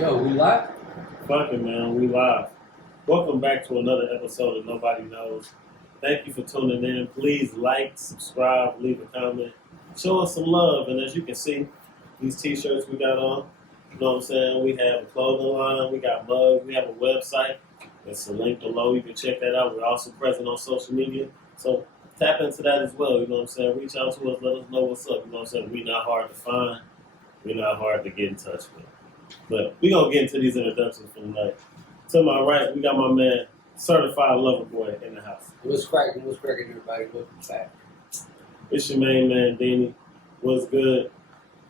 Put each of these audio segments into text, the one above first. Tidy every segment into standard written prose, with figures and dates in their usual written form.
Yo, we live? Fuck it, man. We live. Welcome back to another episode of Nobody Knows. Thank you for tuning in. Please like, subscribe, leave a comment. Show us some love. And as you can see, these t-shirts we got on, you know what I'm saying? We have a clothing line. We got mugs. We have a website. It's a link below. You can check that out. We're also present on social media. So tap into that as well. You know what I'm saying? Reach out to us. Let us know what's up. You know what I'm saying? We're not hard to find. We're not hard to get in touch with. But we're going to get into these introductions for tonight. To my right, we got my man, Certified Lover Boy, in the house. What's cracking, everybody? Welcome back. It's your main man, Deanie. What's good?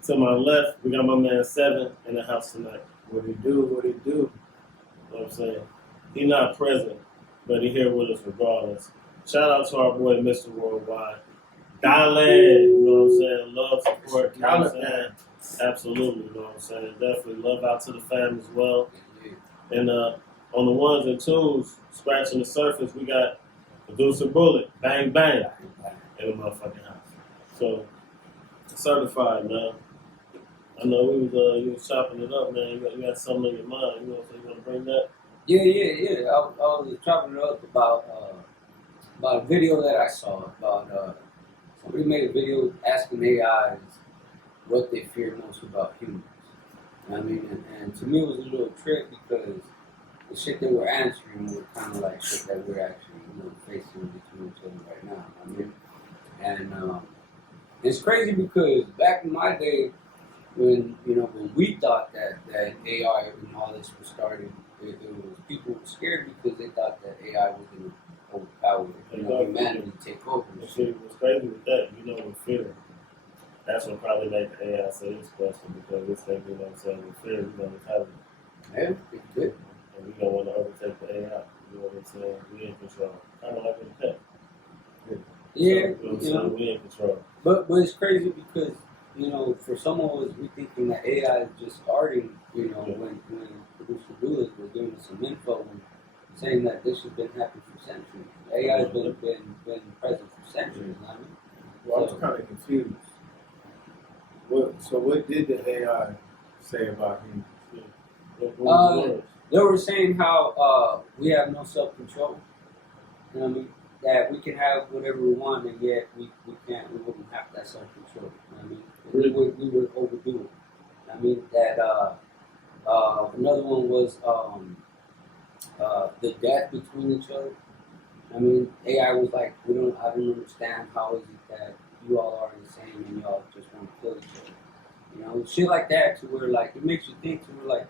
To my left, we got my man, Seven, in the house tonight. What he do? You know what I'm saying? He not present, but he here with us regardless. Shout out to our boy, Mr. Worldwide. Thailand, you know what I'm saying? Love, support, you know what I'm saying? Absolutely, you know what I'm saying? Definitely love out to the fam as well. And on the ones and twos, scratching the surface, we got Producer Bullet, bang bang, in the motherfucking house. So, certified, man. I know you was chopping it up, man. You got something in your mind. You want to bring that? Yeah. I was chopping it up about a video that I saw about somebody made a video asking AIs what they fear most about humans. I mean, and to me it was a little trick because the shit that we're answering were kind of like shit that we're actually facing between each other right now. I mean, and it's crazy because back in my day, when we thought that AI and all this was starting, it was people were scared because they thought that AI was going to overpower humanity, take over. What's crazy with that, with fear. That's what probably made the AI say this question because it's thinking, you know what I'm saying, with fear, we're going to have it. Yeah, it's good. And we don't want to overtake the AI. You know what I'm saying? We in control. Kind of like with the pet. Yeah, so, we in control. But it's crazy because, for some of us, we thinking that AI is just starting, when Producer Bullet was giving us some info and saying that this has been happening for centuries. AI has been present for centuries, you know what I mean? Well, I was kind of confused. What did the AI say about him? They were saying how we have no self-control. You know what I mean? That we can have whatever we want, and yet we wouldn't have that self-control. You know what I mean? We would overdo it. I mean, that another one was the death between each other. I mean, AI was like, I don't understand how is it that you all are the same and y'all just want to kill each other. Shit like that, to where like it makes you think to where like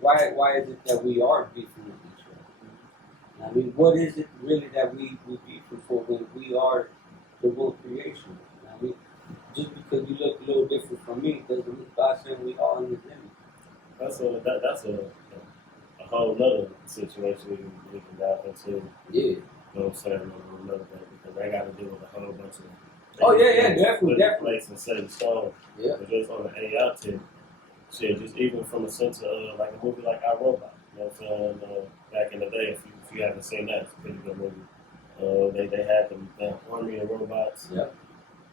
why is it that we are beefing with each other? I mean, what is it really that we beefing for when we are the one creation? I mean, just because you look a little different from me doesn't mean God saying we all in His image. That's a whole nother situation we can dive into. Yeah. You know what I'm saying? On another day, because they got to deal with a whole bunch of Definitely. place and set in stone. Yeah. But just on the AI tip, shit, just even from a sense of like a movie like iRobot. You know what I'm saying? Back in the day, if you haven't seen that, it's a pretty good movie. They had the army of robots. Yep.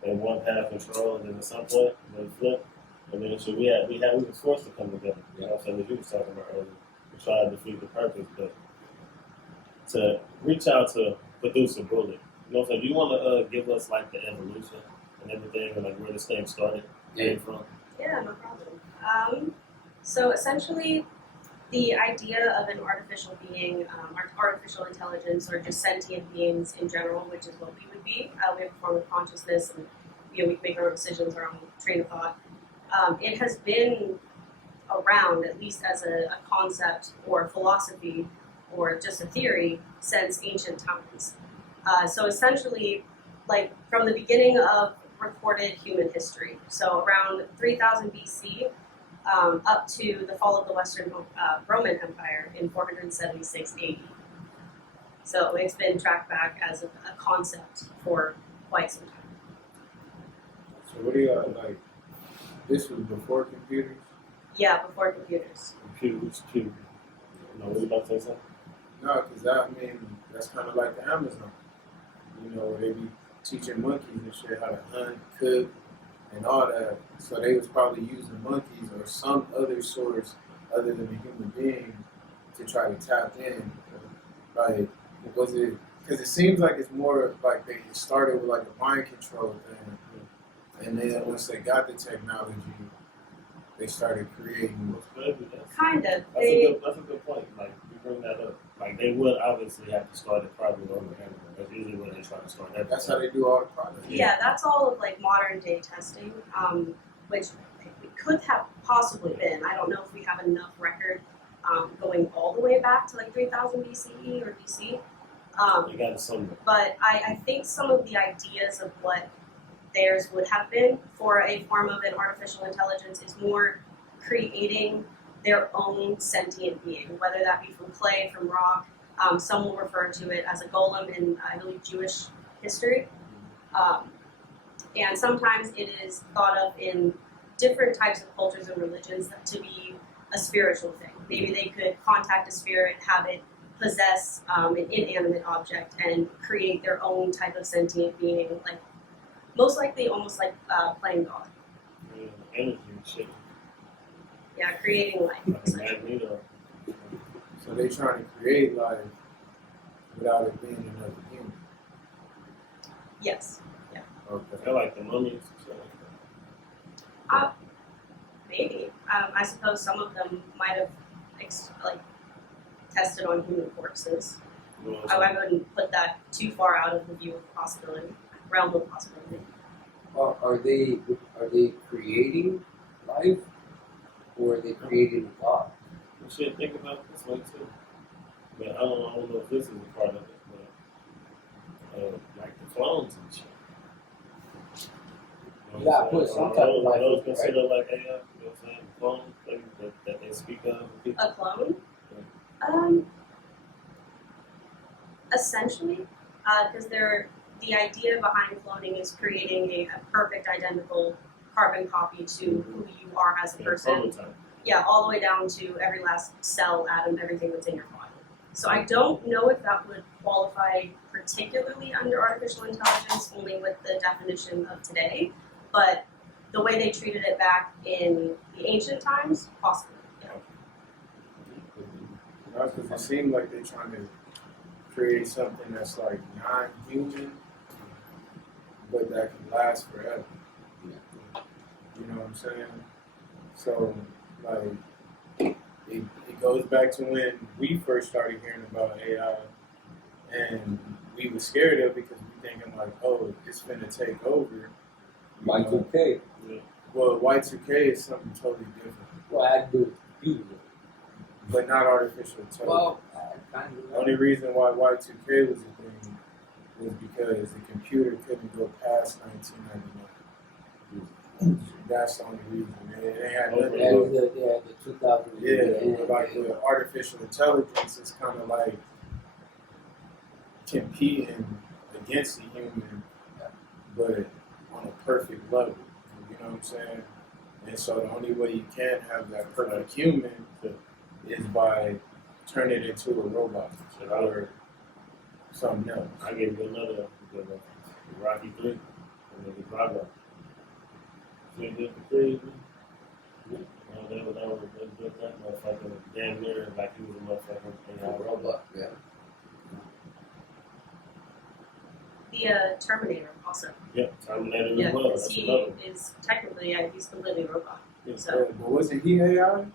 And one had control, and then at some point they flipped. And then so we was forced to come together. You know what I'm saying? As you was talking about earlier, to try to defeat the purpose, but to reach out to Producer Bullet. You know what I'm saying? Do you want to give us like the evolution and everything, and like where this thing started, came from? Yeah, no problem. So essentially, the idea of an artificial being, artificial intelligence, or just sentient beings in general, which is what we would be. We have a form of consciousness, and we can make our own decisions, our own train of thought. It has been around, at least as a concept or philosophy or just a theory, since ancient times. So essentially, like from the beginning of recorded human history, so around 3000 BC, up to the fall of the Western Roman Empire in 476 AD. So it's been tracked back as a concept for quite some time. So what do you like? This was before computers? Yeah, before computers. Computers, too. What you about to say something? No, because that's kind of like the Amazon. Where they be teaching monkeys and shit how to hunt, cook, and all that. So they was probably using monkeys or some other source other than a human being to try to tap in? Like, was it? Because it seems like it's more like they started with like a mind control thing, and then once they got the technology, they started creating. Maybe that's Kind of. that's a good point. Like you bring that up. Like they would obviously have to start it probably over animal. That's usually when they try to start that. That's how they do all the products. Yeah, that's all of like modern day testing, which it could have possibly been. I don't know if we have enough record going all the way back to like 3000 BCE or BC. You got it somewhere. But I think some of the ideas of what theirs would have been for a form of an artificial intelligence is more creating their own sentient being, whether that be from clay, from rock. Some will refer to it as a golem in, I believe, Jewish history. And sometimes it is thought of in different types of cultures and religions to be a spiritual thing. Maybe they could contact a spirit, have it possess an inanimate object, and create their own type of sentient being, like most likely almost like playing God. Yeah, energy and shit. Yeah, creating life. Like a essentially. magneto. So they trying to create life without it being another human. Yes, Okay. They're like the mummies and shit like that. maybe. I suppose some of them might have tested on human corpses. You know what I'm I saying? wouldn't put that too far out of the view of possibility, realm of possibility. Are they creating life, or are they creating a God? We should think about it this way too. But I don't know if this is a part of it, but like the clones and shit. You know Yeah, what I'm put saying? some type of life Are those in it, considered like AI? You know what I'm saying? Clones that they speak of. A clone? Essentially, because the idea behind cloning is creating a perfect identical carbon copy to who you are as a Yeah, person. prototype. Yeah, all the way down to every last cell, atom, everything that's in your body. So I don't know if that would qualify particularly under artificial intelligence, only with the definition of today, but the way they treated it back in the ancient times, possibly. Yeah. Because it seemed like they're trying to create something that's like non-human, but that can last forever. You know what I'm saying? So, like, it goes back to when we first started hearing about AI, and we were scared of it because we thinking like, oh, it's finna take over. You know? Y2K. Yeah. Well, Y2K is something totally different, Well, I had to do with computers. but not artificial intelligence. Well, I kind The only reason why Y2K was a thing was because the computer couldn't go past 1999. That's the only reason. It had nothing to that do was the 2000. Yeah, like with artificial intelligence, it's kind of like competing against the human, but on a perfect level. You know what I'm saying? And so the only way you can have that perfect human is by turning it into a robot or something else. I gave you another good one. Rocky 3 and then the Drago. See the 3? That motherfucker damn near like he was a motherfucker AI robot. Robot, yeah. The Terminator also. Yep, Terminator Yeah, as well. because That's he another one. is technically, he's completely a robot. Yeah. So, But wasn't he AI?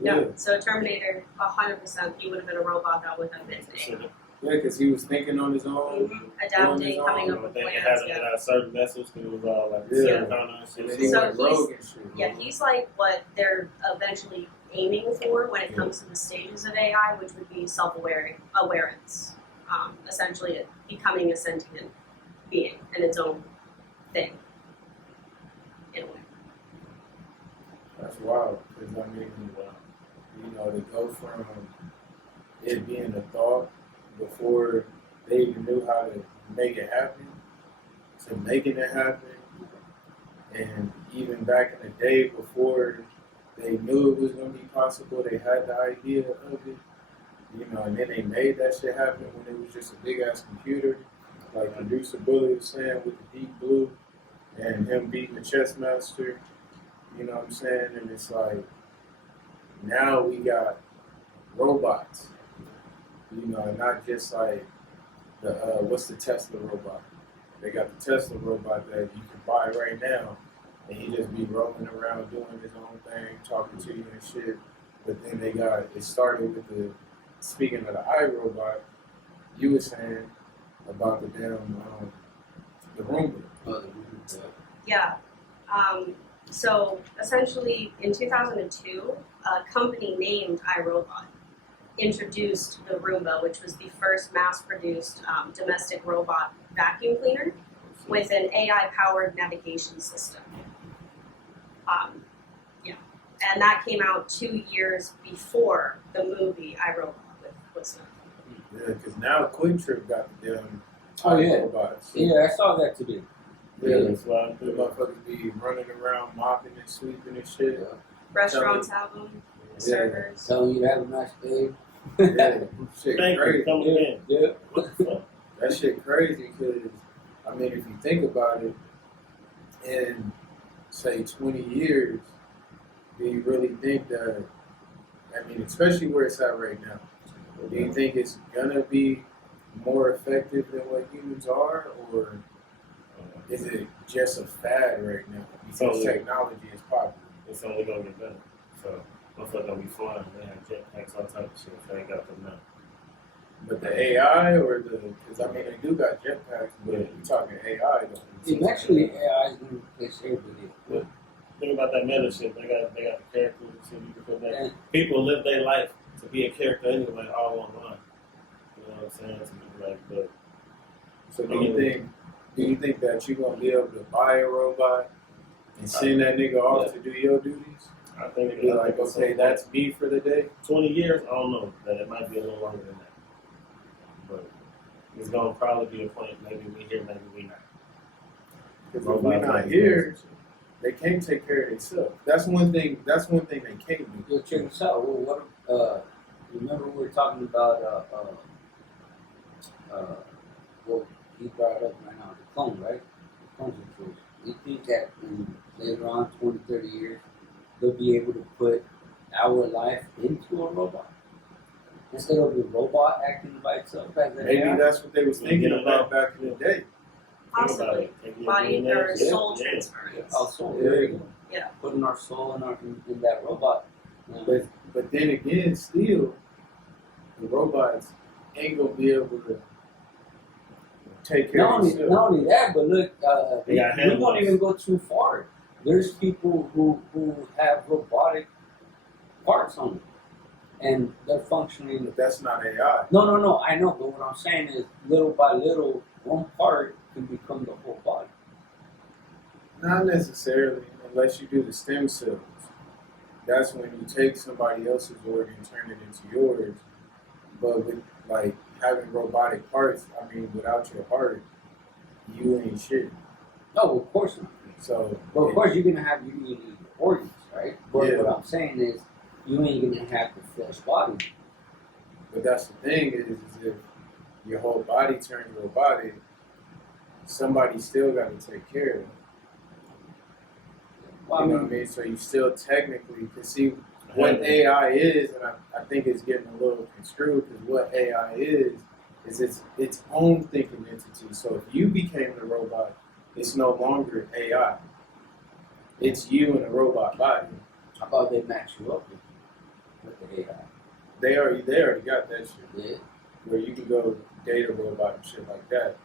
yeah. So Terminator, 100%, he would have been a robot that would have been AI. Yeah, because he was thinking on his own. Adapting, coming up with They plans. had a certain message because it was all like Yeah. certain kind of And shit. then he So went rogue and shit. Yeah, he's like what they're eventually aiming for when it comes to the stages of AI, which would be awareness. Essentially, it becoming a sentient being and its own thing. In a way. That's wild. Because, I mean, you know, to go from it being a thought before they even knew how to make it happen to making it happen. And even back in the day before they knew it was going to be possible, they had the idea of it. You know, and then they made that shit happen when it was just a big ass computer, like producer Bullet was saying with the Deep Blue, and him beating the chess master. You know what I'm saying? And it's like now we got robots. You know, not just like the what's the Tesla robot? They got the Tesla robot that you can buy right now, and he just be rolling around doing his own thing, talking to you and shit. But then it started with speaking of the iRobot, you were saying about the damn the Roomba. Yeah. So essentially, in 2002, a company named iRobot introduced the Roomba, which was the first mass-produced domestic robot vacuum cleaner with an AI-powered navigation system. Yeah, and that came out 2 years before the movie iRobot with Will Smith. Yeah, because now Quick Trip got the damn Oh, yeah. robots. Yeah, I saw that today. Yeah, That's why the motherfuckers be running around mopping and sweeping and shit. Yeah. Restaurants have them, Yeah. servers. Telling you to have a nice day. Yeah, shit Thank you for crazy. coming in. Yeah. What the fuck? That shit crazy because, I mean, if you think about it, in, say, 20 years, do you really think that, I mean, especially where it's at right now, do you think it's going to be more effective than what humans are, or is it just a fad right now because Totally. technology is popular? It's only gonna get better. So motherfucker gonna be flying. They have jetpacks, all type of shit. If they ain't got them now. But the AI or because I mean, they do got jetpacks, but Yeah. we talking AI though. Eventually, AI is going to replace everybody. Think about that meta shit. They got the characters and shit. You can put that. And People live their life to be a character anyway, all online. You know what I'm saying? To be like, but So do you think that you're gonna be able to buy a robot and send that nigga off to do your duties? I think And be like, okay, that's me for the day. 20 years. I don't know. That it might be a little longer than that. But it's gonna probably be a point. Maybe we here, maybe we not. Because if we're not here, they can't take care of themselves. That's one thing. That's one thing they can't do. yo, check this out. Remember we were talking about what he brought up right now, the clone, right? The clone situation. You think that later on, 20, 30 years, they'll be able to put our life into a robot? Instead of the robot acting by itself as an Maybe AI? that's what they was thinking about back in the day. Possibly. Body or soul transference. Our soul. Yeah. There you go. Yeah. Putting our soul in that robot. But then again, still, the robots ain't gonna be able to take care Not of only, themselves. not only that, but look, They got we handlers. won't even go too far. There's people who have robotic parts on them, and they're functioning. But that's not AI. No, I know, but what I'm saying is, little by little, one part can become the whole body. Not necessarily, unless you do the stem cells. That's when you take somebody else's organ, turn it into yours. But with like having robotic parts, I mean, without your heart, you ain't shit. No, of course not. So, But of course, you're gonna have you need organs, right? But Yeah. what I'm saying is, you ain't gonna have the flesh body. but that's the thing is if your whole body turns robotic, somebody still got to take care of it. Well, I You know what I mean, mean? So you still technically can see what AI is, and I think it's getting a little construed because what AI is its own thinking entity. So if you became the robot, it's no longer AI. It's you in a robot body. how about they match you up with the AI? They already got that shit Yeah. where you can go date a robot and shit like that.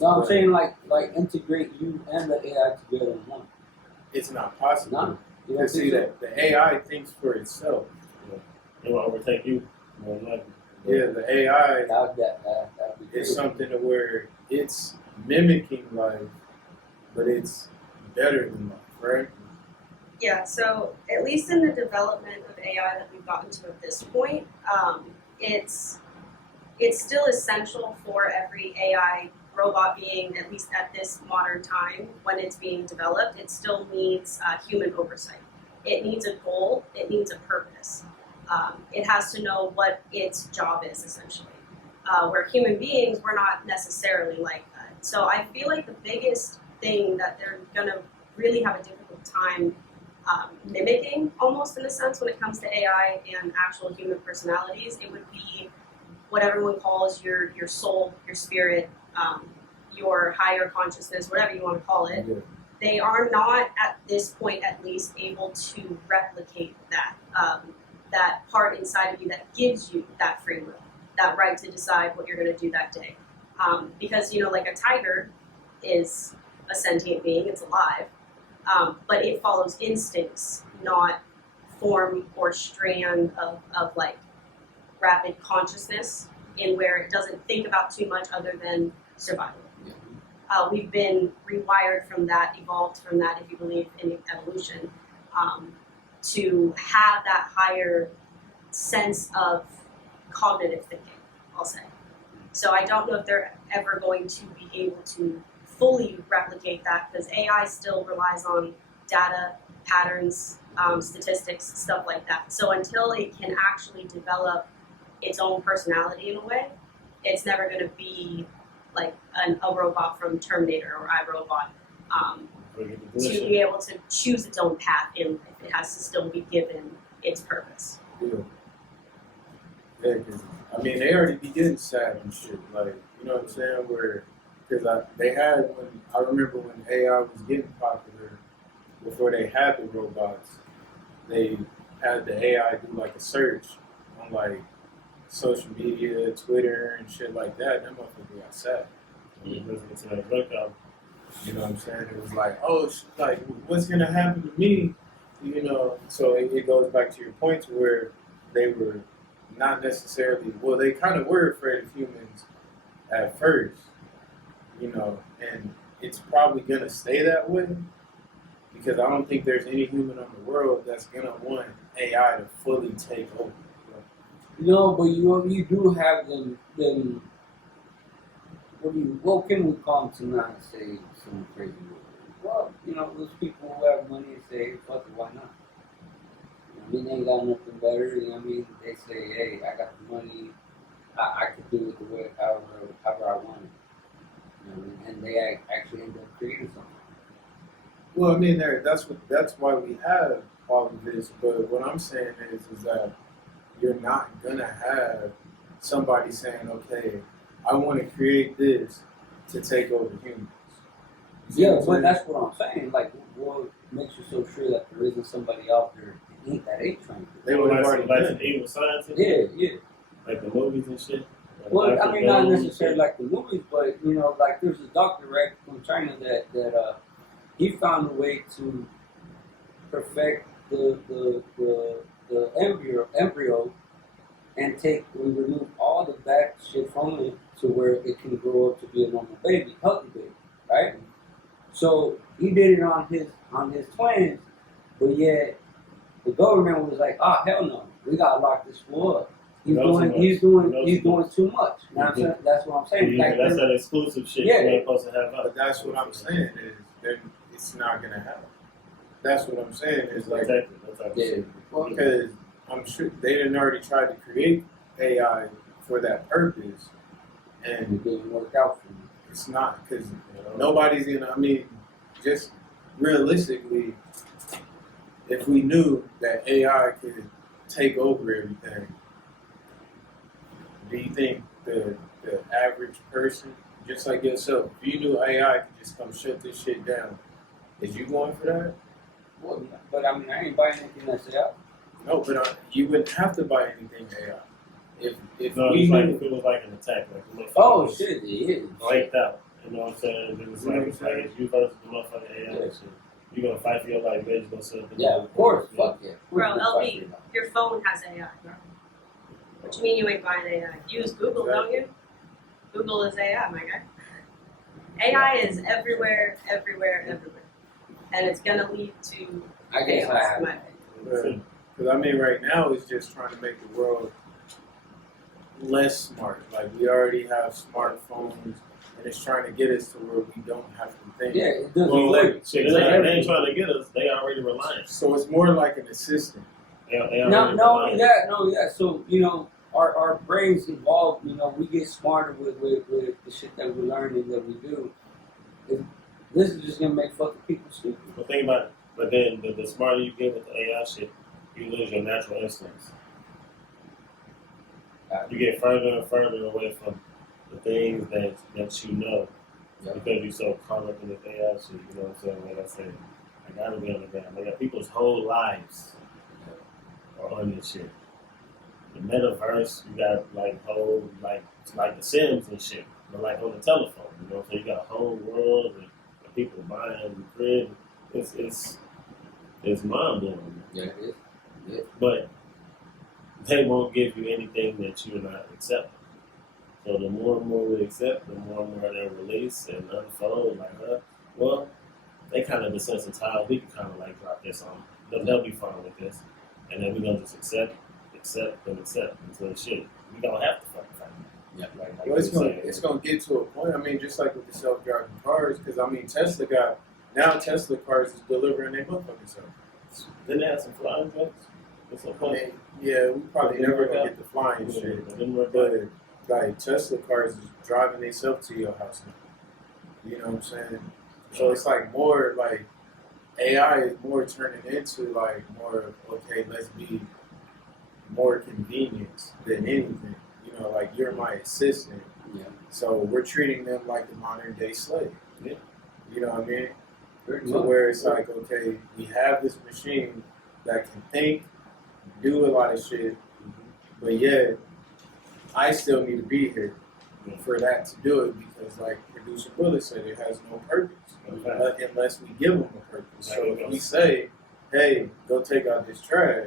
No, I'm But saying like integrate you and the AI together in one. it's not possible. No, you don't Because see think so? that the AI thinks for itself. They will overtake you. More than likely. Yeah, the AI That'd be is crazy. something to where it's mimicking life, but it's better than life, right? Yeah, so at least in the development of AI that we've gotten to at this point, it's still essential for every AI robot being, at least at this modern time, when it's being developed, it still needs human oversight. It needs a goal, it needs a purpose. It has to know what its job is, essentially. Where human beings, we're not necessarily like that. So I feel like the biggest thing that they're going to really have a difficult time mimicking almost in a sense when it comes to AI and actual human personalities. It would be what everyone calls your soul, your spirit, your higher consciousness, whatever you want to call it. Yeah. They are not at this point, at least, able to replicate that that part inside of you that gives you that free will, that right to decide what you're going to do that day. Because like a tiger is a sentient being; it's alive, but it follows instincts, not form or strand of like rapid consciousness, in where it doesn't think about too much other than survival. We've been rewired from that, evolved from that, if you believe in evolution, to have that higher sense of cognitive thinking, I'll say. So I don't know if they're ever going to be able to fully replicate that, because AI still relies on data, patterns, statistics, stuff like that. So until it can actually develop its own personality in a way, it's never going to be like a robot from Terminator or iRobot, to be able to choose its own path in life. It has to still be given its purpose. Yeah. Yeah, 'cause, I mean, they already be getting sad and shit. Like, you know what I'm saying? Where, because they had, I remember when AI was getting popular, before they had the robots, they had the AI do like a search on like social media, Twitter, and shit like that. That motherfucker got sad. Listening to that record. You know what I'm saying? It was like, oh, like, what's gonna happen to me? You know, so it goes back to your point to where they were not necessarily, well, they kind of were afraid of humans at first, you know, and it's probably gonna stay that way, because I don't think there's any human on the world that's gonna want AI to fully take over. No, but you do have them. What can we call them to not say some crazy word? Well, those people who have money and say, fuck it, why not? They ain't got nothing better. You know what I mean? They say, hey, I got the money. I could do it the way however I want it. You know what I mean? And they actually end up creating something. Well, I mean, that's why we have all of this. But what I'm saying is that you're not gonna have somebody saying, okay, I want to create this to take over humans. Yeah, but that's what I'm saying. Like, what makes you so sure that there isn't somebody out there that ain't trying to do They it? would have like already some done it. evil scientists. Yeah. Like the movies and shit. Like Well, I mean, not Alphabet necessarily and like the movies, but like there's a doctor right from China that he found a way to perfect the embryo and remove all the bad shit from it to where it can grow up to be a normal baby, healthy baby, right? So he did it on his twins, but yet the government was like, oh hell no, we gotta lock this fool up. He's doing too much. You know what I'm saying? That's what I'm saying. Yeah, Like, that's that exclusive shit Yeah. you ain't supposed to have But up. that's what I'm saying is that it's not gonna happen. That's what I'm saying is like, Protected. That's how Yeah. shit. because I'm sure they didn't already try to create AI for that purpose, and it didn't work out for me. it's not, because You know? nobody's gonna. I mean, just realistically, if we knew that AI could take over everything, do you think the average person, just like yourself, if you knew AI could just come shut this shit down, is you going for that? Well, but I mean, I ain't buying anything that's out. No, but you wouldn't have to buy anything AI. If No, we it's like knew, if it was like an attack, like the motherfucker Oh was shit, it is. blanked out. You know what I'm saying? It was like it's like if you versus the motherfucking AI and shit. You gonna fight for your life, man, you gonna set up the Yeah, of course. Fuck yeah. Of course Bro, we LB, fight for it. your phone has AI, bro. What you mean you ain't buying AI? You use Google, don't you? Google is AI, my guy. AI is everywhere. And it's gonna lead to I guess chaos, I have. in my opinion. because I mean, right now it's just trying to make the world less smart. Like we already have smartphones, and it's trying to get us to where we don't have to think. Yeah, it doesn't Well, work. like, shit, they ain't trying to get us. They already reliant. So it's more like an assistant. They already Not only reliant. that. So our brains evolve. We get smarter with the shit that we learn and that we do. This is just gonna make fucking people stupid. But think about it. But then the smarter you get with the AI shit, you lose your natural instincts. You get further and further away from the things that you know Yeah. because you're so caught up in this AI shit. You know what I'm saying? Like I said, I gotta be on the ground. Like people's whole lives are on this shit. The metaverse, you got like whole it's like the Sims and shit, but like on the telephone. You know, so you got a whole world and people buying the crib. It's mind blowing. Yeah, it is. Yeah. But they won't give you anything that you're not accepting. So the more and more we accept, the more and more they release and unfold. Like, well, they kind of desensitized. We can kind of like drop this on. They'll be fine with this, and then we're gonna just accept until shit. We don't have to fucking fight. Yeah. Like Well, it's gonna get to a point. I mean, just like with the self-driving cars, because I mean, Tesla cars is delivering their motherfucking self. Then they have some flying jets. It's a I point. mean, yeah, we probably never gonna get the flying shit, But then we're good. but like Tesla cars is driving themselves to your house now. You know what I'm saying? So it's like more like AI is more turning into like more okay, let's be more convenience than anything. You know, like you're my assistant. Yeah. So we're treating them like the modern day slave. Yeah. You know what I mean? Pretty To much. where it's like, okay, we have this machine that can think, do a lot of shit, but yet I still need to be here for that to do it because, like producer Bullet said, it has no purpose unless we give them a purpose. So if we say, hey, go take out this trash,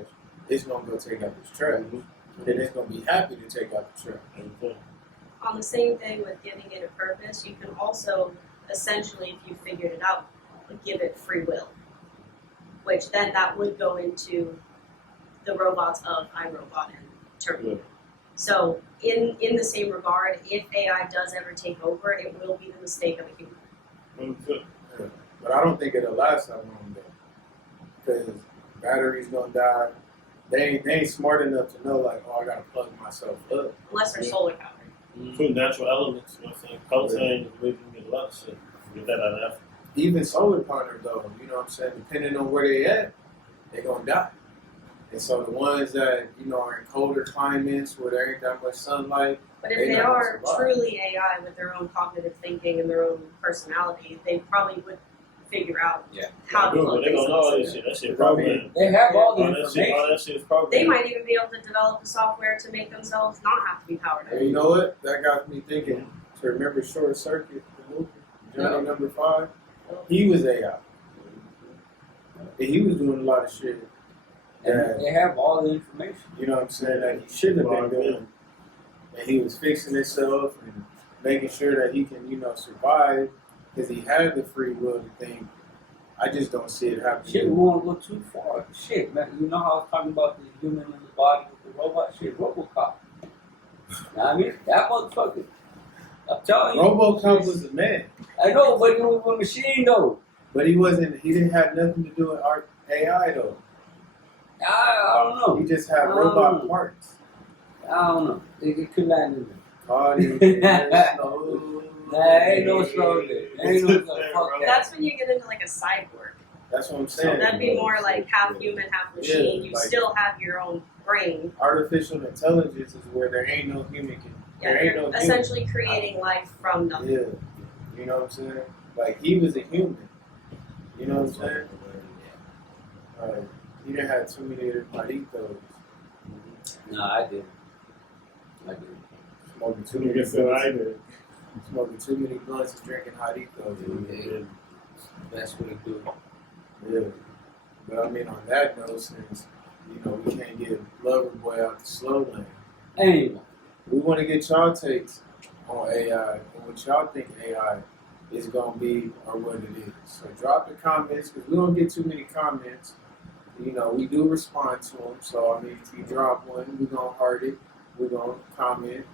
it's gonna go take out this trash, and it's gonna be happy to take out the trash. On the same thing with giving it a purpose, you can also essentially, if you figured it out, give it free will, which then that would go into the robots of iRobot and Terminator. So in the same regard, if AI does ever take over, it will be the mistake of a human. Yeah. But I don't think it'll last that long though, because battery's gonna die. They ain't smart enough to know like, oh, I gotta plug myself up. Unless they're solar powered. Two natural elements, you know what I'm saying? Coltan, we can get a lot of shit. Get that out of Africa. Even solar powered though, you know what I'm saying? Depending on where they at, they gonna die. And so the ones that are in colder climates where there ain't that much sunlight, But if They they not gonna are survive. truly AI with their own cognitive thinking and their own personality, they probably would figure out Yeah. how to They plug gonna know all this themselves shit. in. That shit programmed. They have all the All that shit information. is programmed. They might even be able to develop the software to make themselves not have to be powered up. and you know what? That got me thinking. To remember Short Circuit, the movie, Johnny Number 5, he was AI. And he was doing a lot of shit And that, they have all the information. you know what I'm saying, that he shouldn't have been doing. And he was fixing himself and making sure that he can, survive because he had the free will to think. I just don't see it happening. Shit, we won't go too far. Shit, man. You know how I was talking about the human in the body with the robot? Shit, Robocop. Know what I mean? That motherfucker. I'm telling you. RoboCop was a man, I know, but it was a machine, though. but he didn't have nothing to do with our AI though. I don't know. He just had Oh. robot parts. I don't know. It could land in there. Cardi, Snow. Nah, ain't no slow there. Ain't no slow. Fuck that. That's when you get into like a cyborg. That's what I'm saying. That'd be more like half human, half machine. Yeah, You like- still have your own brain. Artificial intelligence is where there ain't no human. Yeah, There ain't you're no human. essentially creating life from nothing. Yeah, you know what I'm saying? Like he was a human. You know what I'm saying? He didn't have too many of the palitos. No, I didn't. Smoking too Two many niggas said I blunts. did. Smoking too many blunts and drinking joditos. Yeah. That's what it do. Yeah. But I mean, on that note, since we can't get Loverboy out the slow lane, Anyway, we want to get y'all takes on AI and what y'all think AI is gonna be or what it is. So drop the comments because we don't get too many comments. We do respond to them. So I mean, if you drop one, we're gonna heart it. We're gonna comment.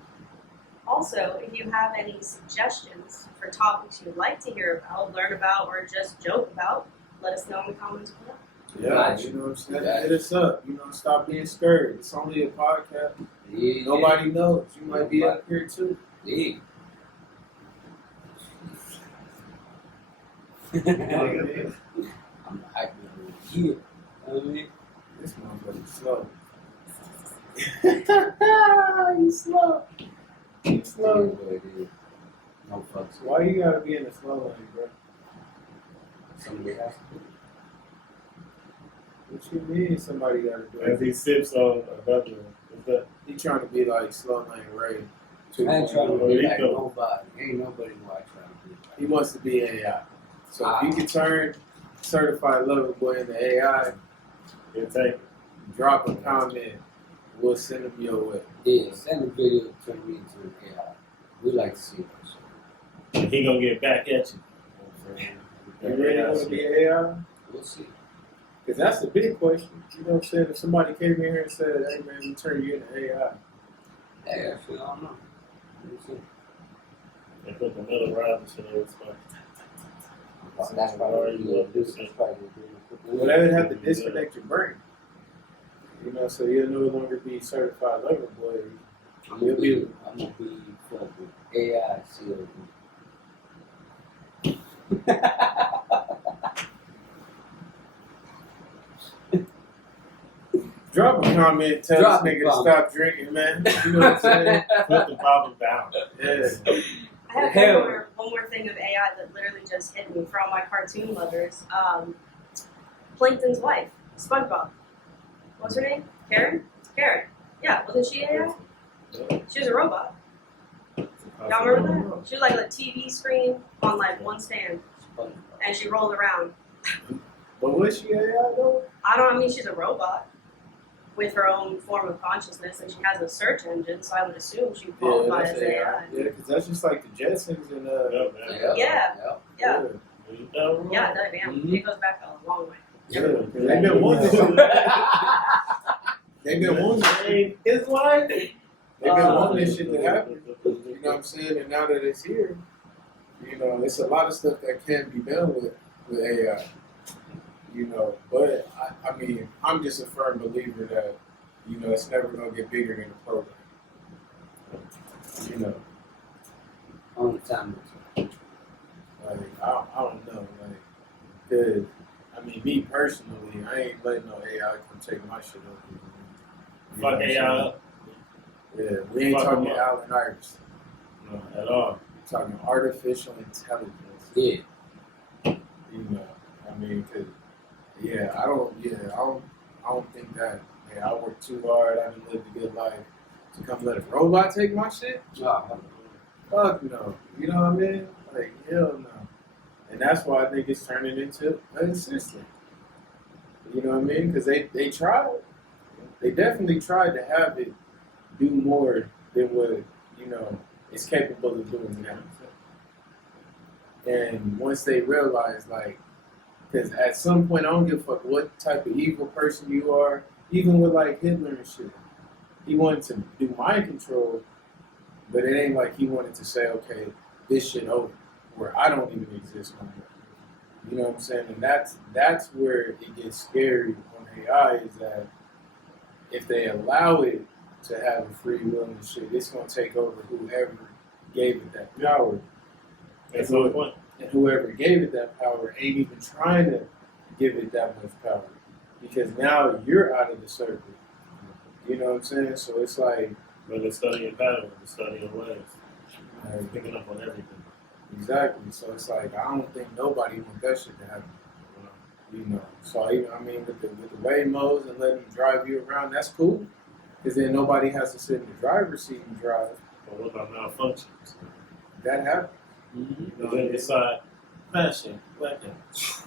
Also, if you have any suggestions for topics you'd like to hear about, learn about, or just joke about, let us know in the comments below. Yeah, Gotcha. you know what I'm saying? Gotcha. Hit us up. Stop being scared. It's only a podcast. yeah, Nobody knows. You might be up here too. Yeah. You know what I mean? I'm hyping. kill. You know what I mean? This motherfucker's slow. He's slow. He's It is slow. what it is. No fucks. Why you gotta be in the slow lane, bro? Somebody has to do What you mean somebody gotta do As it? he sips on another, is that He trying to be like slow lane Ray. it. I ain't trying to Well, be he like go. nobody. Ain't nobody who I try to be like. He wants to be AI. So if you can turn certified lover boy into AI, he'll take it? drop a comment, we'll send him your way. Yeah, send a video to turn me into an AI. We like to see that shit. And he gonna get back at you. You know what I'm saying? You really want to be AI? We'll see. Because that's the big question. You know what I'm saying? If somebody came in here and said, hey man, we turn you into AI. Hey, actually, I don't know. We'll see. They put the middle rider shit on his spot. That's probably what this is probably Well, that would have to disconnect your brain. You know, so you'll no longer be certified lover boy. I'm gonna be fucking AI COD. Drop a comment, tell Drop this a nigga to comment. stop drinking, man. You know what I'm saying? Put the problem down. Yeah. I have Hell. one more thing of AI that literally just hit me for all my cartoon lovers. Plankton's wife, SpongeBob. What's her name? Karen? Karen. Yeah, wasn't she AI? She was a robot. Y'all remember that? She was like a TV screen on like one stand, and she rolled around. But was she AI though? I mean, she's a robot with her own form of consciousness, and she has a search engine, so I would assume she qualifies as AI. Yeah, because that's just like the Jetsons and Yep, man. Yeah. Yeah, Yeah. damn, Mhm. it goes back a long way. Yeah, 'cause they've been wanting this shit. They've been wanting this shit. His wife. They've been wanting this shit to happen. You know what I'm saying? And now that it's here, you know, it's a lot of stuff that can be done with AI. You know, but I mean, I'm just a firm believer that, you know, it's never gonna get bigger than the program. You know, On time. like I don't know, like, cause I mean, me personally, I ain't letting no AI come take my shit over. You know Fuck what I'm AI saying? up. Yeah, we ain't Fuck talking 'em up. Allen Iverson. No, at all. We're talking artificial intelligence. Yeah. You know, I mean, cause I don't think that. Hey, I work too hard. I didn't live a good life to come let a robot take my shit. No, Fuck no. You know what I mean? Like hell no. And that's why I think it's turning into an assistant. You know what I mean? Because they tried. They definitely tried to have it do more than what, you know, it's capable of doing now. And once they realized, like, because at some point, I don't give a fuck what type of evil person you are, even with like Hitler and shit. He wanted to do mind control, but it ain't like he wanted to say, okay, this shit over, where I don't even exist no more. You know what I'm saying? And that's where it gets scary on AI, is that if they allow it to have a free will and shit, it's gonna take over whoever gave it that power. At some point. And whoever gave it that power ain't even trying to give it that much power, because now you're out of the circle. You know what I'm saying? So it's like, But they're studying patterns, they're studying ways. like, They're picking up on everything. exactly. So it's like, I don't think nobody want that shit to happen. You know. So even, I mean, with the Waymos and letting them drive you around, that's cool, because then nobody has to sit in the driver's seat and drive. But what about malfunctions? That happens. Mm-hmm. You know, Because they decide, fashion, weapon.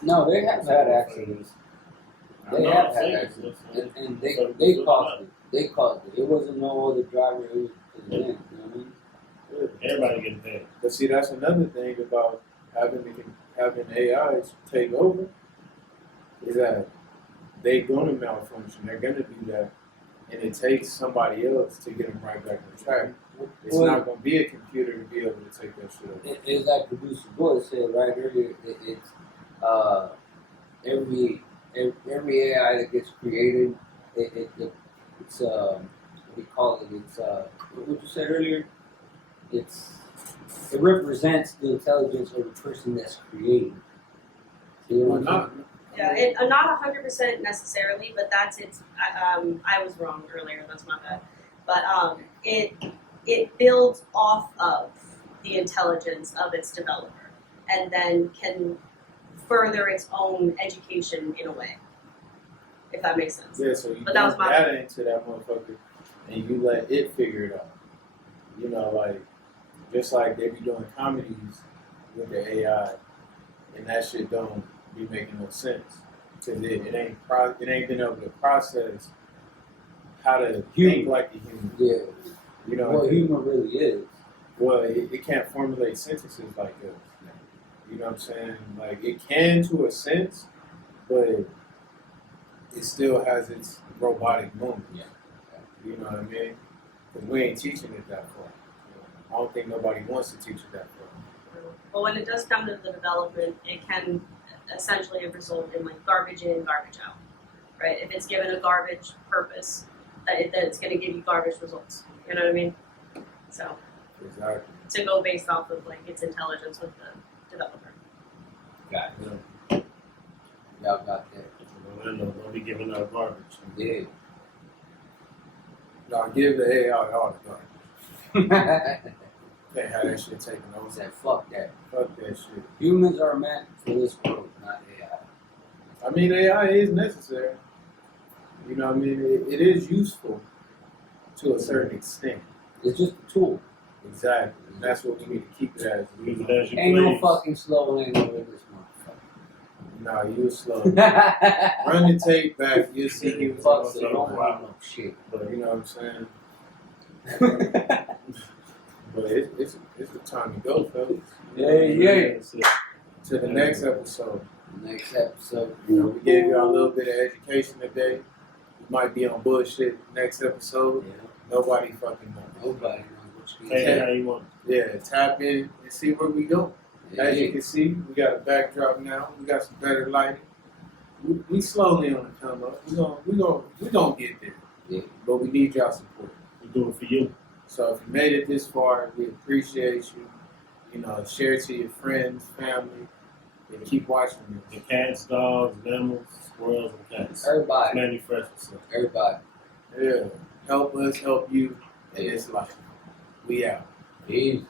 No, they have had accidents. They have had accidents, and they caused it. They caused it. It wasn't no other driver. It was them. You know what I mean? Everybody getting paid. But see, that's another thing about having AIs take over, is that they're gonna malfunction. They're gonna do that, and it takes somebody else to get them right back on track. It's Well, not gonna be a computer to be able to take that shit over. It's like producer Boy said right earlier. It's every AI that gets created. It's what do you call it? It's what you said earlier. It represents the intelligence of the person that's creating. You know Well, what I'm not Yeah, not 100% necessarily, but that's its. I was wrong earlier. That's my bad. But it builds off of the intelligence of its developer, and then can further its own education in a way. If that makes sense. Yeah, so you But that was dump my- data into that motherfucker and you let it figure it out. You know, like, just like they be doing comedies with the AI, and that shit don't be making no sense. Because it ain't been able to process how to think like a human. Yeah. You know, What humor really is. well, it can't formulate sentences like us. You know what I'm saying? Like, it can to a sense, but it still has its robotic moments. Yeah. You know what I mean? Because we ain't teaching it that far. I don't think nobody wants to teach it that far. But when it does come to the development, it can essentially result in like garbage in, garbage out, right? If it's given a garbage purpose, that it's going to give you garbage results. You know what I mean? So Exactly. to go based off of like its intelligence with the developer. Got You know? it. Y'all got that. Don't be giving out garbage. Yeah. Y'all give the AI all the garbage. I Can't have that shit taken over. said, fuck that. Fuck that shit. Humans are meant for this world, not AI. I mean, AI is necessary. You know what I mean? It is useful to a certain extent. It's just a tool. Exactly. And that's what we need to keep it as. Use it as you Ain't no please. fucking slow lane over this Nah, you was slow. motherfucker. Run the tape back. You'll see he was Fuck, on so don't something. want no shit. You know what I'm saying? But it's the time to go, fellas. Yeah. That's it. To the next episode. Next episode. You know, we gave y'all a little bit of education today. We might be on bullshit next episode. Yeah. Nobody fucking knows. Nobody knows what you Take it how you want. Yeah, tap in and see where we go. As you can see, we got a backdrop now. We got some better lighting. We slowly on the come up. We gonna get there. Yeah. But we need y'all support. We do it for you. So if you made it this far, we appreciate you. You know, share it to your friends, family, and keep watching The this. cats, dogs, mammals, squirrels, and cats. Everybody. Manny Fresh was Everybody. Yeah, help us, help you in this life. We out. Peace.